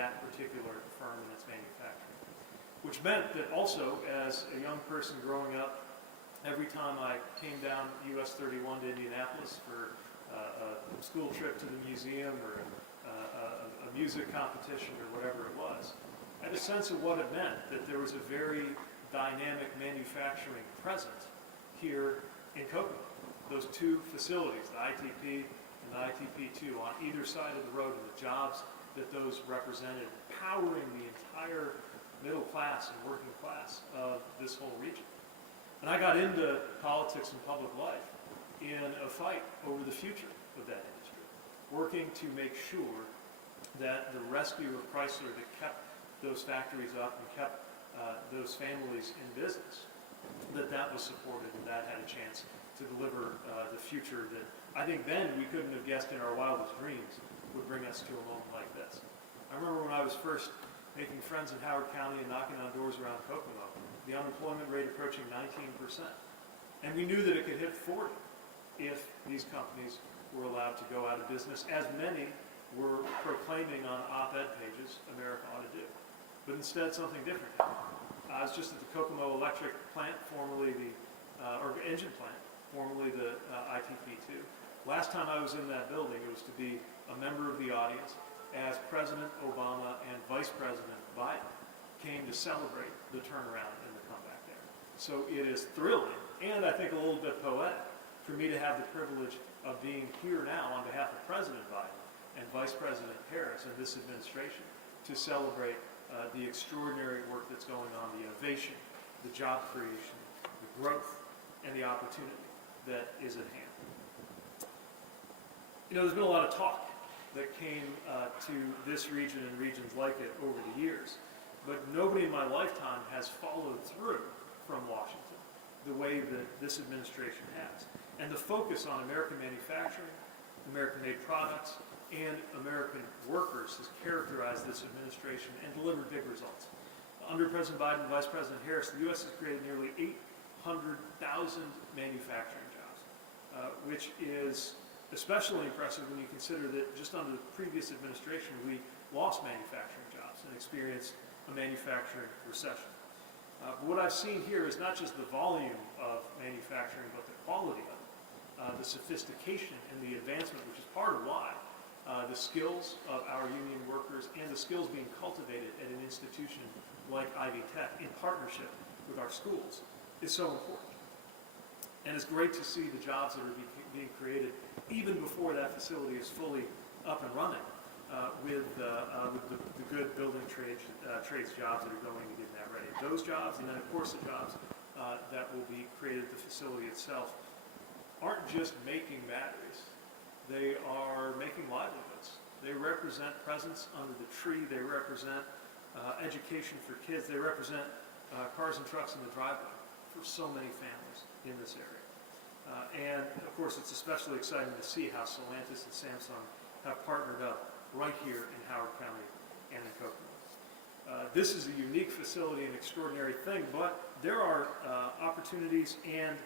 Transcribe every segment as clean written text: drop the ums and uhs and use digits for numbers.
that particular firm and its manufacturing. Which meant that also, as a young person growing up, every time I came down US 31 to Indianapolis for a school trip to the museum or a music competition or whatever it was, I had a sense of what it meant, that there was a very dynamic manufacturing present here in Kokomo. Those two facilities, the ITP and the ITP2, on either side of the road, and the jobs that those represented, powering the entire middle class and working class of this whole region. And I got into politics and public life in a fight over the future of that industry, working to make sure that the rescue of Chrysler that kept those factories up and kept those families in business, that was supported and that had a chance to deliver the future that I think then we couldn't have guessed in our wildest dreams would bring us to a moment like this. I remember when I was first making friends in Howard County and knocking on doors around Kokomo, the unemployment rate approaching 19%. And we knew that it could hit 40 if these companies were allowed to go out of business, as many were proclaiming on op-ed pages America ought to do. But instead, something different happened. I was just at the Kokomo electric plant, formerly the, or engine plant, formerly the ITP2. Last time I was in that building, it was to be a member of the audience as President Obama and Vice President Biden came to celebrate the turnaround and the comeback there. So it is thrilling, and I think a little bit poetic, for me to have the privilege of being here now on behalf of President Biden and Vice President Harris and this administration to celebrate the extraordinary work that's going on, the innovation, the job creation, the growth, and the opportunity that is at hand. You know, there's been a lot of talk that came to this region and regions like it over the years, but nobody in my lifetime has followed through from Washington the way that this administration has. And the focus on American manufacturing, American-made products, and American workers has characterized this administration and delivered big results. Under President Biden and Vice President Harris, the U.S. has created nearly 800,000 manufacturing jobs, which is especially impressive when you consider that just under the previous administration, we lost manufacturing jobs and experienced a manufacturing recession. But what I've seen here is not just the volume of manufacturing, but the quality of it, the sophistication and the advancement, which is part of why the skills of our union workers and the skills being cultivated at an institution like Ivy Tech in partnership with our schools is so important. And it's great to see the jobs that are being created even before that facility is fully up and running with the good building trades jobs that are going to get that ready. Those jobs, and then of course the jobs that will be created at the facility itself, aren't just making batteries. They are making livelihoods. They represent presence under the tree. They represent education for kids. They represent cars and trucks in the driveway for so many families in this area. And of course, it's especially exciting to see how Stellantis and Samsung have partnered up right here in Howard County and in Kokomo. This is a unique facility, an extraordinary thing, but there are opportunities and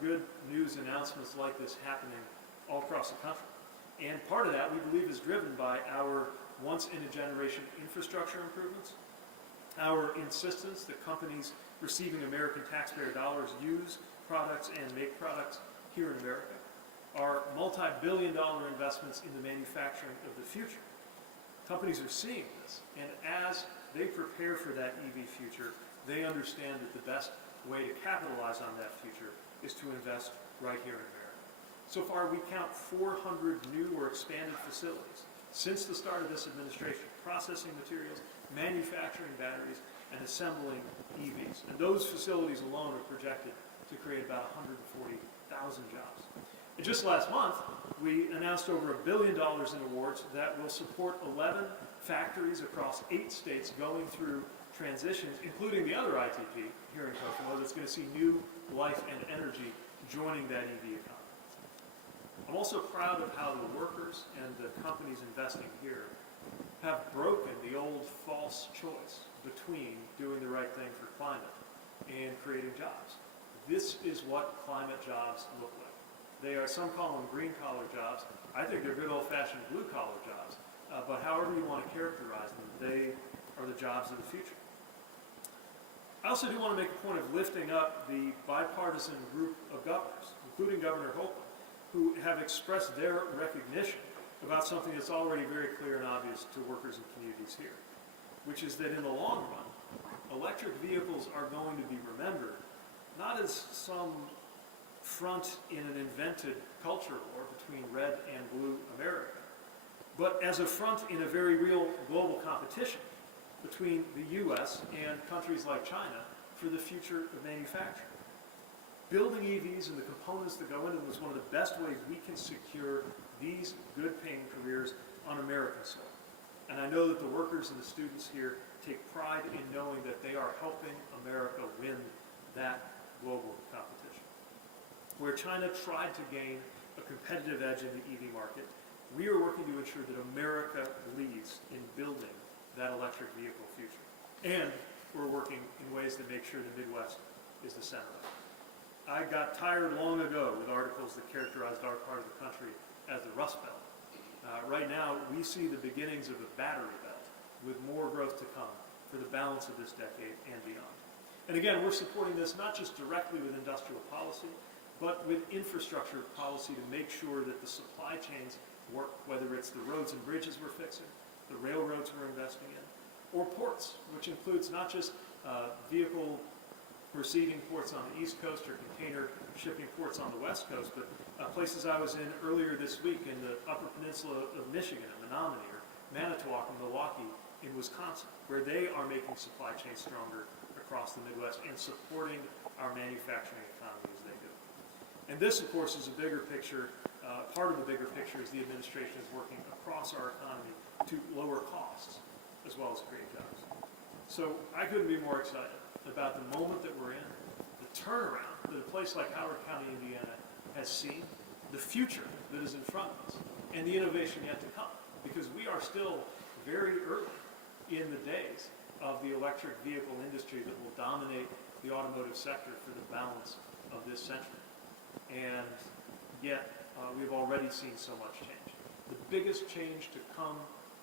good news announcements like this happening all across the country. And part of that, we believe, is driven by our once-in-a-generation infrastructure improvements, our insistence that companies receiving American taxpayer dollars use products and make products here in America, our multi-billion-dollar investments in the manufacturing of the future. Companies are seeing this, and as they prepare for that EV future, they understand that the best way to capitalize on that future is to invest right here in America. So far, we count 400 new or expanded facilities since the start of this administration, processing materials, manufacturing batteries, and assembling EVs. And those facilities alone are projected to create about 140,000 jobs. And just last month, we announced over $1 billion in awards that will support 11 factories across 8 states going through transitions, including the other ITP here in Kokomo that's going to see new life and energy joining that EV economy. I'm also proud of how the workers and the companies investing here have broken the old false choice between doing the right thing for climate and creating jobs. This is what climate jobs look like. They are, some call them green-collar jobs. I think they're good old-fashioned blue-collar jobs but however you want to characterize them, they are the jobs of the future. I also do want to make a point of lifting up the bipartisan group of governors, including Governor Hochul, who have expressed their recognition about something that's already very clear and obvious to workers and communities here, which is that in the long run, electric vehicles are going to be remembered not as some front in an invented culture war between red and blue America, but as a front in a very real global competition between the U.S. and countries like China for the future of manufacturing. Building EVs and the components that go into them is one of the best ways we can secure these good-paying careers on American soil. And I know that the workers and the students here take pride in knowing that they are helping America win that global competition. Where China tried to gain a competitive edge in the EV market, we are working to ensure that America leads in building that electric vehicle future. And we're working in ways that make sure the Midwest is the center of it. I got tired long ago with articles that characterized our part of the country as the Rust Belt. Right now, we see the beginnings of a battery belt with more growth to come for the balance of this decade and beyond. And again, we're supporting this not just directly with industrial policy, but with infrastructure policy to make sure that the supply chains work, whether it's the roads and bridges we're fixing, the railroads we're investing in, or ports, which includes not just vehicle receiving ports on the East Coast or container shipping ports on the West Coast, but places I was in earlier this week in the Upper Peninsula of Michigan, in Menominee, or Manitowoc and Milwaukee in Wisconsin, where they are making supply chains stronger across the Midwest and supporting our manufacturing economy as they do. And this, of course, is a bigger picture. Part of the bigger picture is the administration is working across our economy to lower costs as well as create jobs. So I couldn't be more excited about the moment that we're in, the turnaround that a place like Howard County, Indiana has seen, the future that is in front of us, and the innovation yet to come, because we are still very early in the days of the electric vehicle industry that will dominate the automotive sector for the balance of this century. And yet, we've already seen so much change. The biggest change to come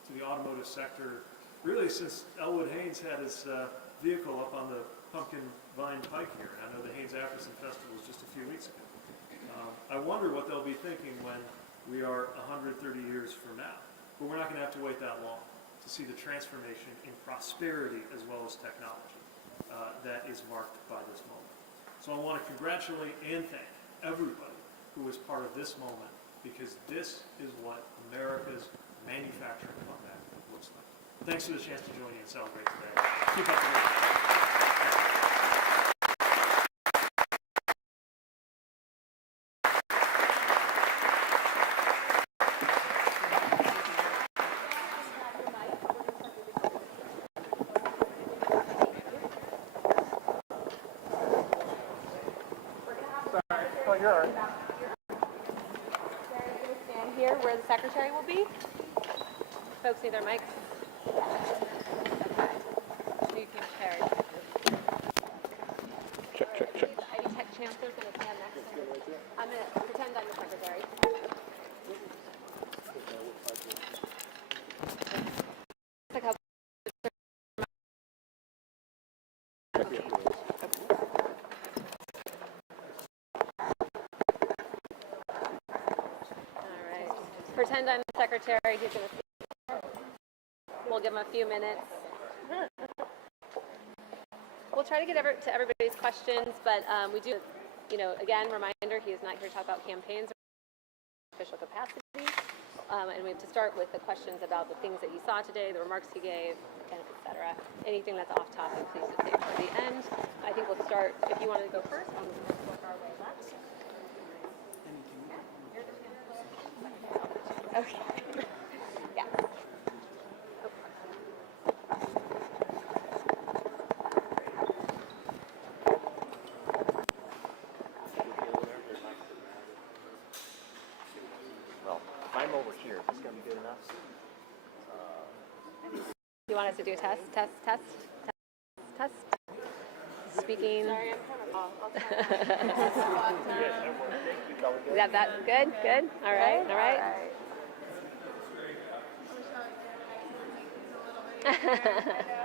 to the automotive sector, really since Elwood Haynes had his vehicle up on the Pumpkin Vine Pike here. And I know the Haynes Afterson Festival was just a few weeks ago. I wonder what they'll be thinking when we are 130 years from now. But we're not going to have to wait that long to see the transformation in prosperity as well as technology that is marked by this moment. So I want to congratulate and thank everybody who was part of this moment, because this is what America's manufacturing comeback looks like. Thanks for the chance to join you and celebrate today. Keep up the good work. Oh, you're all right. Stand here where the secretary will be. Folks need their mics. Okay. You can carry. Check. ID Tech Chancellor's going to stand next to me. I'm going to pretend I'm the secretary. Pretend I'm the secretary. He's going to. We'll give him a few minutes. We'll try to get to everybody's questions, but we do, again, reminder, he is not here to talk about campaigns or official capacity. And we have to start with the questions about the things that he saw today, the remarks he gave, et cetera. Anything that's off topic, please just save for the end. I think we'll start, if you wanted to go first, we'll work our way left. Okay. Yeah. Well, if I'm over here, is this going to be good enough? You want us to do a test? Test? Speaking. Sorry, I'm Is that good? All right. I know.